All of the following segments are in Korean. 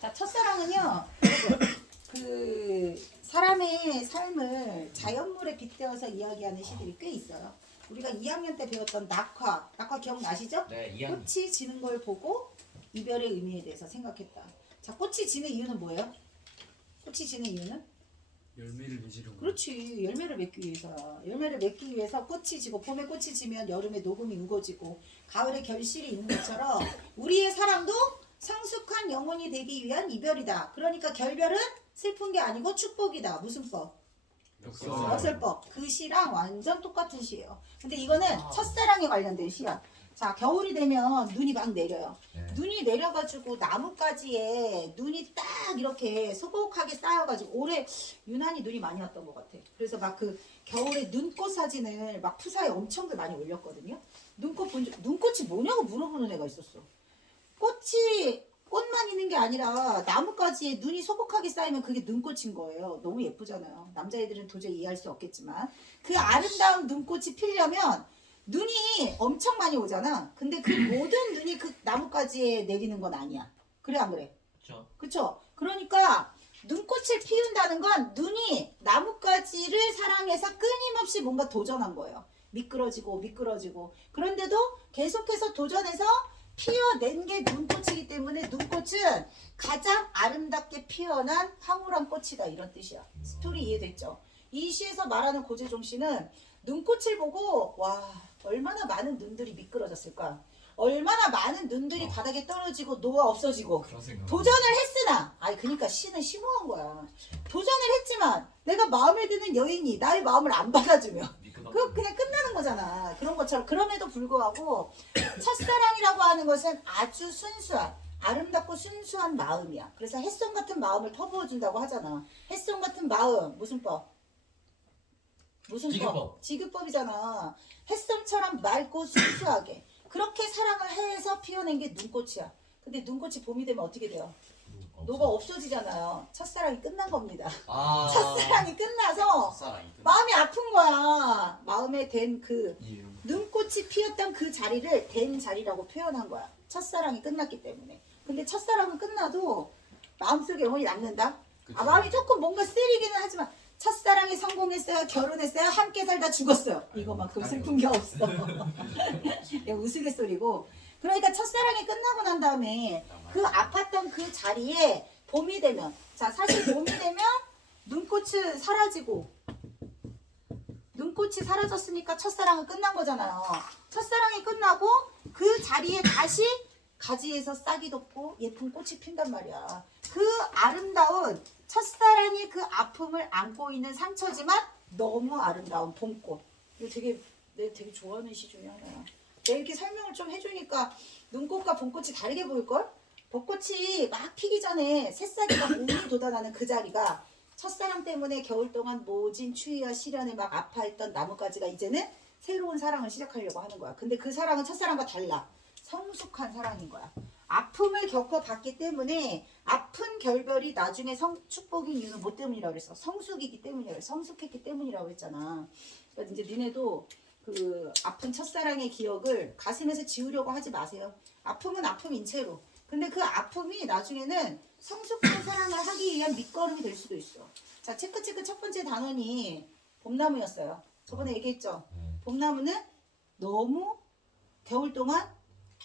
자, 첫사랑은요, 그 사람의 삶을 자연물에 빗대어서 이야기하는 시들이 꽤 있어요. 우리가 2학년 때 배웠던 낙화 기억나시죠? 네, 이한 꽃이 지는 걸 보고 이별의 의미에 대해서 생각했다. 자, 꽃이 지는 이유는 뭐예요? 꽃이 지는 이유는? 열매를 맺으려고. 그렇지, 열매를 맺기 위해서야. 열매를 맺기 위해서 꽃이 지고, 봄에 꽃이 지면 여름에 녹음이 우거지고 가을에 결실이 있는 것처럼 우리의 사랑도 성숙한 영혼이 되기 위한 이별이다. 그러니까 결별은 슬픈 게 아니고 축복이다. 무슨 법? 역설법. 그 시랑 완전 똑같은 시예요. 근데 이거는 첫사랑에 관련된 시야. 자, 겨울이 되면 눈이 막 내려요. 네. 눈이 내려가지고 나뭇가지에 눈이 딱 이렇게 소복하게 쌓여가지고 올해 유난히 눈이 많이 왔던 것 같아. 그래서 막 그 겨울에 눈꽃 사진을 막 푸사에 엄청들 많이 올렸거든요. 눈꽃이 뭐냐고 물어보는 애가 있었어. 꽃만 있는 게 아니라 나뭇가지에 눈이 소복하게 쌓이면 그게 눈꽃인 거예요. 너무 예쁘잖아요. 남자애들은 도저히 이해할 수 없겠지만 그 아름다운 눈꽃이 피려면 눈이 엄청 많이 오잖아. 근데 그 모든 눈이 그 나뭇가지에 내리는 건 아니야. 그래 안 그래? 그렇죠. 그쵸? 그러니까 눈꽃을 피운다는 건 눈이 나뭇가지를 사랑해서 끊임없이 뭔가 도전한 거예요. 미끄러지고 그런데도 계속해서 도전해서 피어낸 게 눈꽃이기 때문에 눈꽃은 가장 아름답게 피어난 황홀한 꽃이다, 이런 뜻이야. 스토리 이해됐죠? 이 시에서 말하는 고재종 씨는 눈꽃을 보고 와, 얼마나 많은 눈들이 미끄러졌을까, 얼마나 많은 눈들이 바닥에 떨어지고 녹아 없어지고 그런 생각. 도전을 했으나, 그러니까 시는 심오한 거야. 도전을 했지만 내가 마음에 드는 여인이 나의 마음을 안 받아주면 그거 그냥 끝나는 거잖아. 그런 것처럼. 그럼에도 불구하고 첫사랑이라고 하는 것은 아주 순수한, 아름답고 순수한 마음이야. 그래서 햇솜 같은 마음을 터부어준다고 하잖아. 햇솜 같은 마음, 무슨 법? 무슨 지급법. 법? 지급법이잖아. 햇솜처럼 맑고 순수하게 그렇게 사랑을 해서 피어낸 게 눈꽃이야. 근데 눈꽃이 봄이 되면 어떻게 돼요? 녹아 없어지잖아요. 첫사랑이 끝난 겁니다. 첫사랑이 끝나서 첫사랑이 끝. 마음이 아픈 거야. 마음에 된 그 눈꽃이 피었던 그 자리를 된 자리라고 표현한 거야. 첫사랑이 끝났기 때문에. 근데 첫사랑은 끝나도 마음속에 영혼이 남는다? 그쵸. 마음이 조금 뭔가 쓰리기는 하지만 첫사랑이 성공했어요, 결혼했어요, 함께 살다 죽었어요. 이거만큼 슬픈 게 없어. 그냥 우스갯소리고. 그러니까 첫사랑이 끝나고 난 다음에 그 아팠던 그 자리에 봄이 되면, 자, 사실 봄이 되면 눈꽃은 사라지고, 눈꽃이 사라졌으니까 첫사랑은 끝난 거잖아요. 첫사랑이 끝나고 그 자리에 다시 가지에서 싹이 돋고 예쁜 꽃이 핀단 말이야. 그 아름다운 첫사랑이 그 아픔을 안고 있는 상처지만 너무 아름다운 봄꽃. 이거 내가 되게 좋아하는 시 중에 하나야. 내가 이렇게 설명을 좀 해주니까 눈꽃과 봄꽃이 다르게 보일걸? 벚꽃이 막 피기 전에 새싹이 막 우니 돋아나는 그 자리가 첫사랑 때문에 겨울 동안 모진 추위와 시련에 막 아파했던 나뭇가지가 이제는 새로운 사랑을 시작하려고 하는 거야. 근데 그 사랑은 첫사랑과 달라. 성숙한 사랑인 거야. 아픔을 겪어봤기 때문에 아픈 결별이 나중에 축복인 이유는 뭐 때문이라고 그랬어? 성숙이기 때문이라고, 성숙했기 때문이라고 했잖아. 그러니까 이제 니네도 그 아픈 첫사랑의 기억을 가슴에서 지우려고 하지 마세요. 아픔은 아픔인 채로. 근데 그 아픔이 나중에는 성숙한 사랑을 하기 위한 밑거름이 될 수도 있어. 자, 체크 첫 번째 단원이 봄나무였어요. 저번에 얘기했죠? 봄나무는 너무 겨울 동안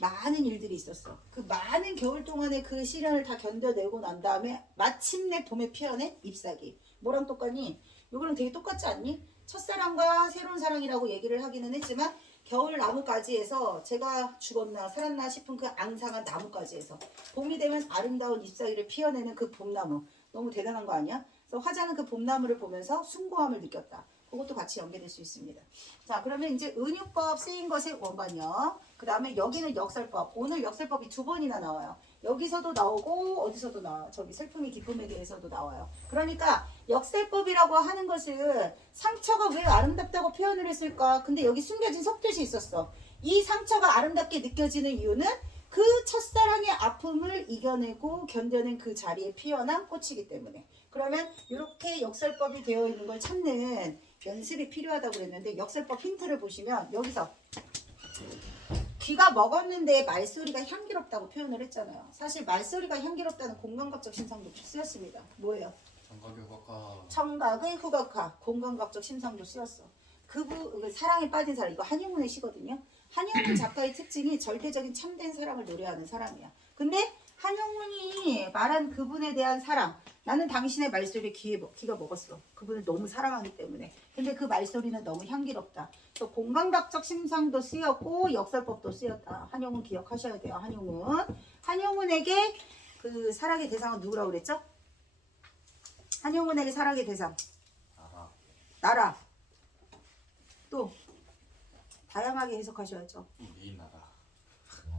많은 일들이 있었어. 그 많은 겨울 동안의 그 시련을 다 견뎌내고 난 다음에 마침내 봄에 피어낸 잎사귀. 뭐랑 똑같니? 이거랑 되게 똑같지 않니? 첫사랑과 새로운 사랑이라고 얘기를 하기는 했지만 겨울 나뭇가지에서 제가 죽었나 살았나 싶은 그 앙상한 나뭇가지에서 봄이 되면 아름다운 잎사귀를 피어내는 그 봄나무. 너무 대단한 거 아니야? 그래서 화자는 그 봄나무를 보면서 숭고함을 느꼈다. 그것도 같이 연계될 수 있습니다. 자, 그러면 이제 은유법 쓰인 것의 원관역. 그 다음에 여기는 역설법. 오늘 역설법이 2번이나 나와요. 여기서도 나오고 어디서도 나와요. 저기 슬픔이 기쁨에 대해서도 나와요. 그러니까 역설법이라고 하는 것은 상처가 왜 아름답다고 표현을 했을까? 근데 여기 숨겨진 속뜻이 있었어. 이 상처가 아름답게 느껴지는 이유는 그 첫사랑의 아픔을 이겨내고 견뎌낸 그 자리에 피어난 꽃이기 때문에. 그러면 이렇게 역설법이 되어 있는 걸 찾는 연습이 필요하다고 그랬는데 역설법 힌트를 보시면 여기서 귀가 먹었는데 말소리가 향기롭다고 표현을 했잖아요. 사실 말소리가 향기롭다는 공감각적 심상도 쓰였습니다. 뭐예요? 정각의 화가 청각의 후각화, 공감각적 심상도 쓰였어. 그 사랑에 빠진 사람, 이거 한영문의 시거든요. 한영문 작가의 특징이 절대적인 참된 사랑을 노래하는 사람이야. 근데 한영문이 말한 그분에 대한 사랑, 나는 당신의 말소리에 귀가 먹었어. 그분을 너무 사랑하기 때문에. 근데 그 말소리는 너무 향기롭다. 또 공감각적 심상도 쓰였고 역설법도 쓰였다. 한영문 기억하셔야 돼요. 한영문에게 그 사랑의 대상은 누구라고 그랬죠? 한영문에게 사랑의 대상 나라. 또 다양하게 해석하셔야죠. 이 나라.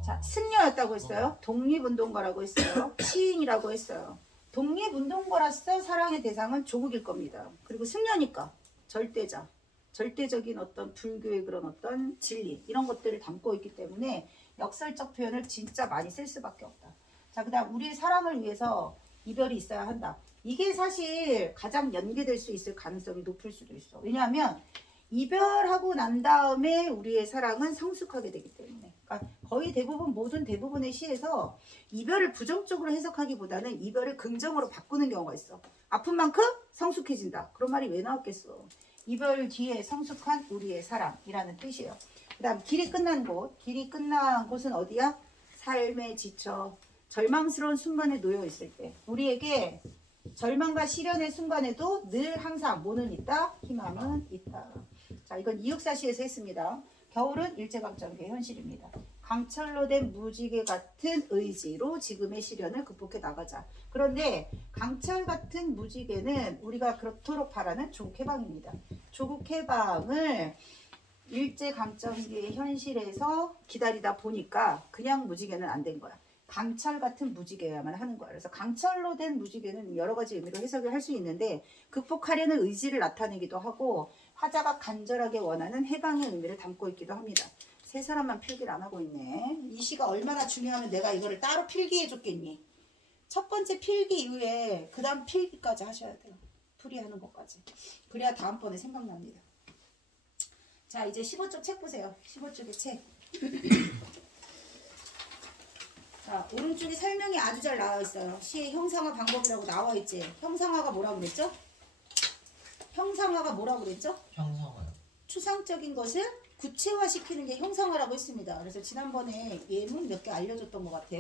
자, 승려였다고 했어요. 독립운동가라고 했어요. 시인이라고 했어요. 독립운동가로서 사랑의 대상은 조국일 겁니다. 그리고 승려니까 절대자, 절대적인 어떤 불교의 그런 어떤 진리 이런 것들을 담고 있기 때문에 역설적 표현을 진짜 많이 쓸 수밖에 없다. 자, 그다음 우리의 사랑을 위해서 이별이 있어야 한다. 이게 사실 가장 연계될 수 있을 가능성이 높을 수도 있어. 왜냐하면 이별하고 난 다음에 우리의 사랑은 성숙하게 되기 때문에. 그러니까 거의 모든 대부분의 시에서 이별을 부정적으로 해석하기보다는 이별을 긍정으로 바꾸는 경우가 있어. 아픈 만큼 성숙해진다. 그런 말이 왜 나왔겠어. 이별 뒤에 성숙한 우리의 사랑이라는 뜻이에요. 그 다음 길이 끝난 곳. 길이 끝난 곳은 어디야? 삶에 지쳐 절망스러운 순간에 놓여 있을 때 우리에게 절망과 시련의 순간에도 늘 항상 뭐는 있다? 희망은 있다. 자, 이건 이육사시에서 했습니다. 겨울은 일제강점기의 현실입니다. 강철로 된 무지개 같은 의지로 지금의 시련을 극복해 나가자. 그런데 강철 같은 무지개는 우리가 그렇도록 바라는 조국 해방입니다. 조국 해방을 일제강점기의 현실에서 기다리다 보니까 그냥 무지개는 안 된 거야. 강철 같은 무지개야만 하는 거야. 그래서 강철로 된 무지개는 여러 가지 의미로 해석을 할 수 있는데 극복하려는 의지를 나타내기도 하고 화자가 간절하게 원하는 해방의 의미를 담고 있기도 합니다. 세 사람만 필기를 안 하고 있네. 이 시가 얼마나 중요하면 내가 이거를 따로 필기해 줬겠니? 첫 번째 필기 이후에 그 다음 필기까지 하셔야 돼요. 풀이하는 것까지. 그래야 다음번에 생각납니다. 자, 이제 15쪽 책 보세요. 15쪽의 책. 자, 오른쪽에 설명이 아주 잘 나와 있어요. 시의 형상화 방법이라고 나와 있지. 형상화가 뭐라고 그랬죠? 형상화가 뭐라고 그랬죠? 형상화요. 추상적인 것을 구체화시키는 게 형상화라고 했습니다. 그래서 지난번에 예문 몇 개 알려줬던 것 같아.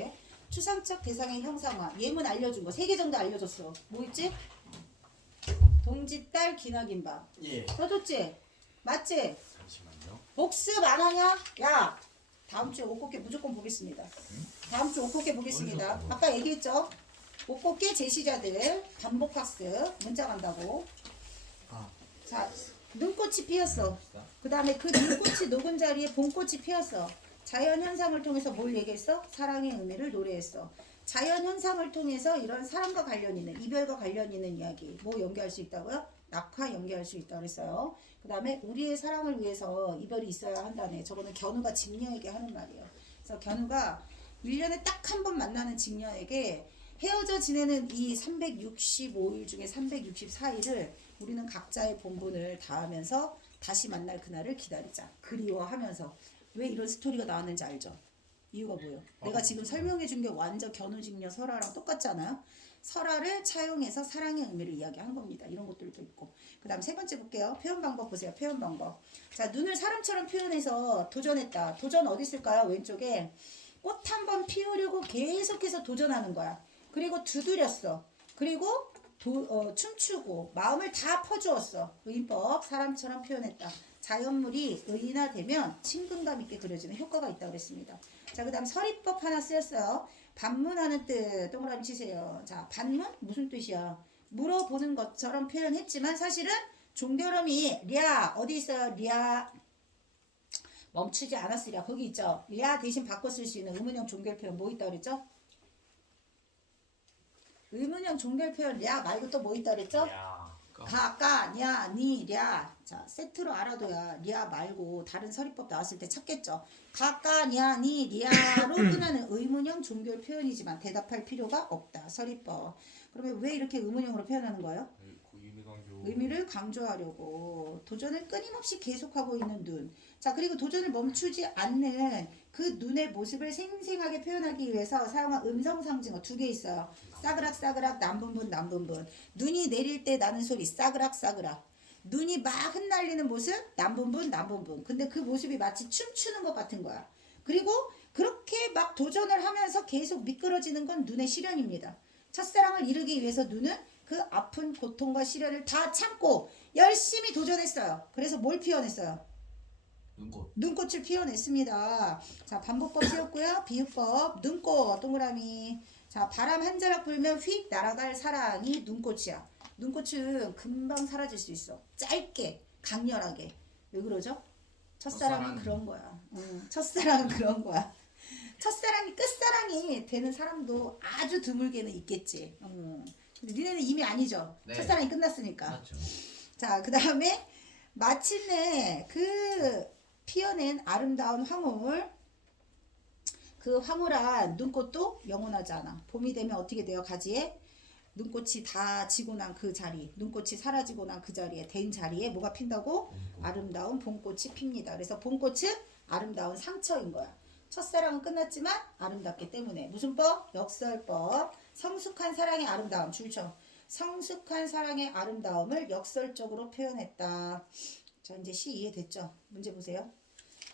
추상적 대상의 형상화. 예문 알려준 거 3개 정도 알려줬어. 뭐 있지? 동짓달 기나긴바. 예. 써줬지? 맞지? 잠시만요. 복습 안 하냐? 야! 다음 주에 옷꽃게 무조건 보겠습니다. 다음 주 옷꽃게 보겠습니다. 아까 얘기했죠? 옷꽃게 제시자들 반복학습 문자 간다고. 자, 눈꽃이 피었어. 그 다음에 그 눈꽃이 녹은 자리에 봄꽃이 피었어. 자연현상을 통해서 뭘 얘기했어? 사랑의 의미를 노래했어. 자연현상을 통해서 이런 사랑과 관련 있는, 이별과 관련 있는 이야기 뭐 연기할 수 있다고요? 낙화 연기할 수 있다고 그랬어요. 그 다음에 우리의 사랑을 위해서 이별이 있어야 한다네. 저거는 견우가 직녀에게 하는 말이에요. 그래서 견우가 1년에 딱 한 번 만나는 직녀에게 헤어져 지내는 이 365일 중에 364일을 우리는 각자의 본분을 다하면서 다시 만날 그날을 기다리자. 그리워하면서. 왜 이런 스토리가 나왔는지 알죠? 이유가 뭐예요? 내가 지금 설명해 준 게 완전 견우직녀 설화랑 똑같지 않아요? 설화를 차용해서 사랑의 의미를 이야기한 겁니다. 이런 것들도 있고. 그 다음 세 번째 볼게요. 표현 방법 보세요. 표현 방법. 자, 눈을 사람처럼 표현해서 도전했다. 도전 어디 있을까요? 왼쪽에 꽃 한 번 피우려고 계속해서 도전하는 거야. 그리고 두드렸어. 그리고 춤추고 마음을 다 퍼주었어. 의인법 사람처럼 표현했다. 자연물이 의인화되면 친근감 있게 그려지는 효과가 있다고 그랬습니다. 자, 그 다음 서리법 하나 쓰였어요. 반문하는 뜻 동그라미 치세요. 자, 반문 무슨 뜻이야? 물어보는 것처럼 표현했지만 사실은 종결음이 랴 어디 있어요? 랴 멈추지 않았으랴 거기 있죠. 랴 대신 바꿔 쓸 수 있는 의문형 종결 표현 뭐 있다고 그랬죠? 의문형 종결 표현 랴 말고 또 뭐 있다고 그랬죠? 가, 까, 냐, 니, 랴. 자, 세트로 알아둬야 랴 말고 다른 서리법 나왔을 때 찾겠죠. 가, 까, 냐, 니, 랴로 끝나는 의문형 종결 표현이지만 대답할 필요가 없다. 서리법. 그러면 왜 이렇게 의문형으로 표현하는 거예요? 고유명사 의미를 강조하려고 도전을 끊임없이 계속하고 있는 눈. 자, 그리고 도전을 멈추지 않는 그 눈의 모습을 생생하게 표현하기 위해서 사용한 음성 상징어 두 개 있어요. 싸그락 싸그락 남분분 남분분. 눈이 내릴 때 나는 소리 싸그락 싸그락. 눈이 막 흩날리는 모습 남분분 남분분. 근데 그 모습이 마치 춤추는 것 같은 거야. 그리고 그렇게 막 도전을 하면서 계속 미끄러지는 건 눈의 시련입니다. 첫사랑을 이루기 위해서 눈은 그 아픈 고통과 시련을 다 참고 열심히 도전했어요. 그래서 뭘 피워냈어요? 눈꽃. 눈꽃을 피워냈습니다. 자, 반복법 세웠고요. 비유법 눈꽃 동그라미. 자, 바람 한 자락 불면 휙 날아갈 사랑이 눈꽃이야. 눈꽃은 금방 사라질 수 있어. 짧게 강렬하게. 왜 그러죠? 첫사랑은 그런 거야. 첫사랑은 그런 거야. 첫사랑이 끝사랑이 되는 사람도 아주 드물게는 있겠지. 근데 니네는 이미 아니죠. 네. 첫사랑이 끝났으니까. 맞죠. 자, 그 다음에 마침내 그 피어낸 아름다운 황홀, 그 황홀한 눈꽃도 영원하지 않아. 봄이 되면 어떻게 돼요? 가지에 눈꽃이 다 지고 난 그 자리, 눈꽃이 사라지고 난 그 자리에 된 자리에 뭐가 핀다고? 아름다운 봄꽃이 핍니다. 그래서 봄꽃은 아름다운 상처인 거야. 첫사랑은 끝났지만 아름답기 때문에. 무슨 법? 역설법. 성숙한 사랑의 아름다움. 줄쳐. 성숙한 사랑의 아름다움을 역설적으로 표현했다. 자, 이제 시 이해됐죠? 문제 보세요.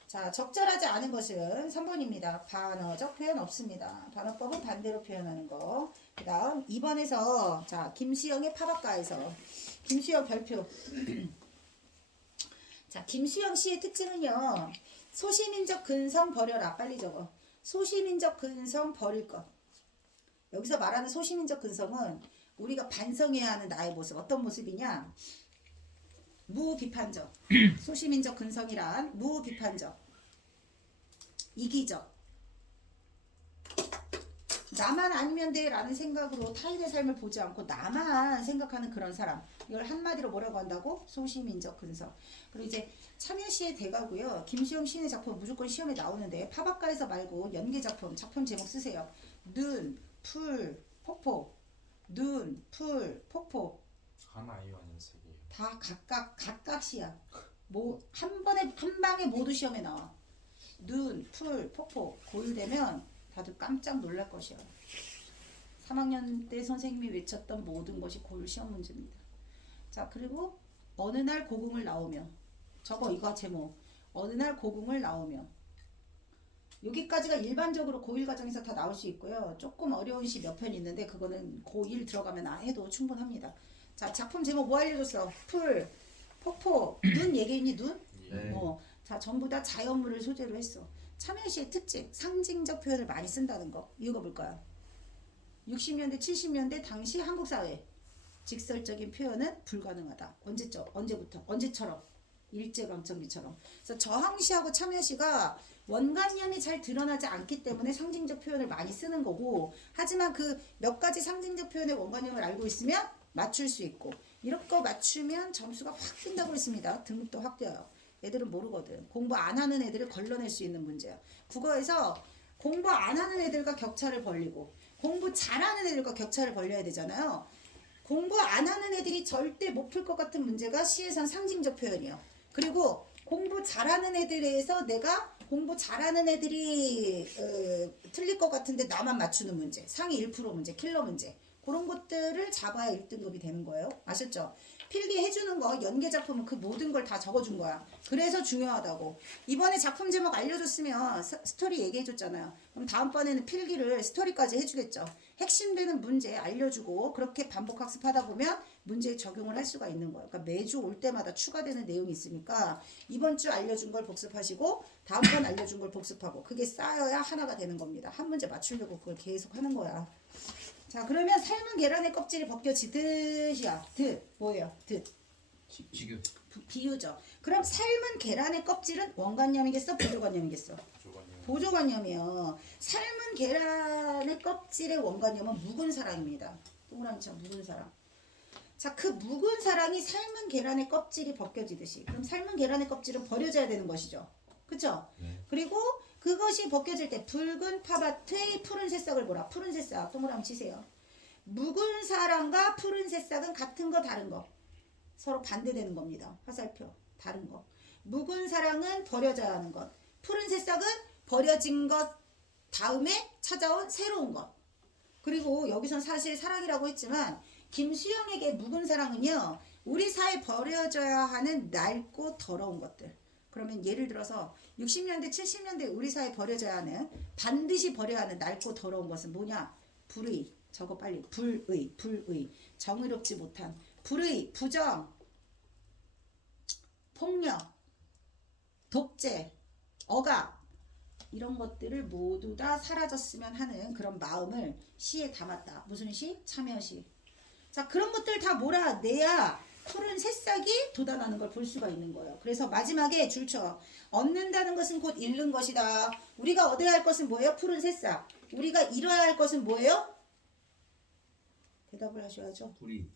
자, 적절하지 않은 것은 3번입니다. 반어적 표현 없습니다. 반어법은 반대로 표현하는 거. 그 다음 2번에서 자, 김수영의 파박가에서 김수영 별표. 자, 김수영 씨의 특징은요. 소시민적 근성 버려라. 빨리 적어. 소시민적 근성 버릴 것. 여기서 말하는 소시민적 근성은 우리가 반성해야 하는 나의 모습. 어떤 모습이냐? 무비판적. 소시민적 근성이란 무비판적. 이기적. 나만 아니면 돼 라는 생각으로 타인의 삶을 보지 않고 나만 생각하는 그런 사람. 이걸 한마디로 뭐라고 한다고? 소시민적 근성. 그리고 이제 참여시의 대가고요. 김수영 시인의 작품 무조건 시험에 나오는데 파박가에서 말고 연계 작품 제목 쓰세요. 눈, 풀, 폭포. 눈, 풀, 폭포. 하나예요, 아니면 세 개예요? 다 각각이야. 뭐 한 방에 모두 시험에 나와. 눈, 풀, 폭포. 고1 되면 다들 깜짝 놀랄 것이야. 3학년 때 선생님이 외쳤던 모든 것이 고1 시험 문제입니다. 자, 그리고 어느 날 고궁을 나오며. 저거 이거 제목. 어느 날 고궁을 나오며. 여기까지가 일반적으로 고1 과정에서 다 나올 수 있고요. 조금 어려운 시 몇 편 있는데 그거는 고1 들어가면 안 해도 충분합니다. 자, 작품 제목 뭐 알려줬어? 풀, 폭포, 눈 얘기했니? 눈? 네. 자, 전부 다 자연물을 소재로 했어. 참여시의 특징, 상징적 표현을 많이 쓴다는 거. 이유가 뭘까요? 60년대, 70년대 당시 한국 사회 직설적인 표현은 불가능하다. 언제부터? 언제처럼? 일제강점기처럼. 그래서 저항시하고 참여시가 원관념이 잘 드러나지 않기 때문에 상징적 표현을 많이 쓰는 거고, 하지만 그 몇 가지 상징적 표현의 원관념을 알고 있으면 맞출 수 있고, 이런 거 맞추면 점수가 확 뛴다고 했습니다. 등급도 확 뛰어요. 애들은 모르거든. 공부 안 하는 애들을 걸러낼 수 있는 문제야. 국어에서 공부 안 하는 애들과 격차를 벌리고 공부 잘하는 애들과 격차를 벌려야 되잖아요. 공부 안 하는 애들이 절대 못 풀 것 같은 문제가 시에선 상징적 표현이요. 그리고 공부 잘하는 애들에서 내가 공부 잘하는 애들이 틀릴 것 같은데 나만 맞추는 문제, 상위 1% 문제, 킬러 문제, 그런 것들을 잡아야 1등급이 되는 거예요. 아셨죠? 필기 해주는 거, 연계 작품은 그 모든 걸 다 적어준 거야. 그래서 중요하다고. 이번에 작품 제목 알려줬으면 스토리 얘기해줬잖아요. 그럼 다음번에는 필기를 스토리까지 해주겠죠. 핵심되는 문제 알려주고 그렇게 반복 학습하다 보면 문제에 적용을 할 수가 있는 거예요. 그러니까 매주 올 때마다 추가되는 내용이 있으니까 이번 주 알려준 걸 복습하시고 다음번 알려준 걸 복습하고 그게 쌓여야 하나가 되는 겁니다. 한 문제 맞추려고 그걸 계속 하는 거야. 자, 그러면 삶은 계란의 껍질이 벗겨지듯이야. 뭐예요? 지금 비유죠. 그럼 삶은 계란의 껍질은 원관념이겠어? 보조관념이겠어? 보조관념이요. 삶은 계란의 껍질의 원관념은 묵은 사랑입니다. 동그라미처럼 묵은 사랑. 자, 그 묵은 사랑이 삶은 계란의 껍질이 벗겨지듯이. 그럼 삶은 계란의 껍질은 버려져야 되는 것이죠. 그쵸? 그리고 그것이 벗겨질 때 붉은 파밭의 푸른 새싹을 보라. 푸른 새싹 동그라미 치세요. 묵은 사랑과 푸른 새싹은 같은 거 다른 거? 서로 반대되는 겁니다. 화살표 다른 거. 묵은 사랑은 버려져야 하는 것. 푸른 새싹은 버려진 것 다음에 찾아온 새로운 것. 그리고 여기선 사실 사랑이라고 했지만 김수영에게 묵은 사랑은요. 우리 사회에 버려져야 하는 낡고 더러운 것들. 그러면 예를 들어서 60년대 70년대 우리 사회에 버려져야 하는 반드시 버려야 하는 낡고 더러운 것은 뭐냐? 불의. 저거 빨리. 불의. 정의롭지 못한. 불의, 부정, 폭력, 독재, 억압 이런 것들을 모두 다 사라졌으면 하는 그런 마음을 시에 담았다. 무슨 시? 참여시. 자, 그런 것들 다 몰아내야 푸른 새싹이 돋아나는 걸 볼 수가 있는 거예요. 그래서 마지막에 줄쳐. 얻는다는 것은 곧 잃는 것이다. 우리가 얻어야 할 것은 뭐예요? 푸른 새싹. 우리가 잃어야 할 것은 뭐예요? 대답을 하셔야죠. 우리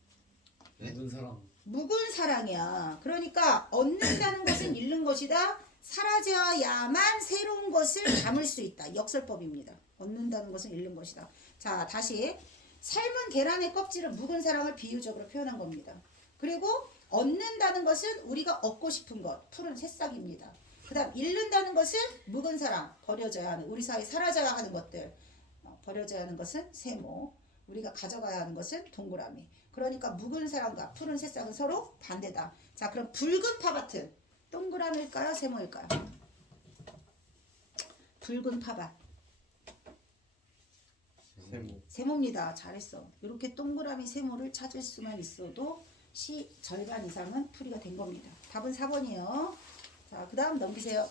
묵은 사랑. 묵은 사랑이야. 그러니까 얻는다는 것은 잃는 것이다. 사라져야만 새로운 것을 담을 수 있다. 역설법입니다. 얻는다는 것은 잃는 것이다. 자, 다시. 삶은 계란의 껍질은 묵은 사랑을 비유적으로 표현한 겁니다. 그리고 얻는다는 것은 우리가 얻고 싶은 것, 푸른 새싹입니다. 그 다음 잃는다는 것은 묵은 사랑, 버려져야 하는, 우리 사이에 사라져야 하는 것들. 버려져야 하는 것은 세모, 우리가 가져가야 하는 것은 동그라미. 그러니까 묵은 사랑과 푸른 새싹은 서로 반대다. 자, 그럼 붉은 파밭은 동그라미일까요? 세모일까요? 붉은 파밭. 세모. 세모입니다. 잘했어. 이렇게 동그라미 세모를 찾을 수만 있어도 시 절반 이상은 풀이가 된 겁니다. 답은 4번이에요. 자, 그 다음 넘기세요.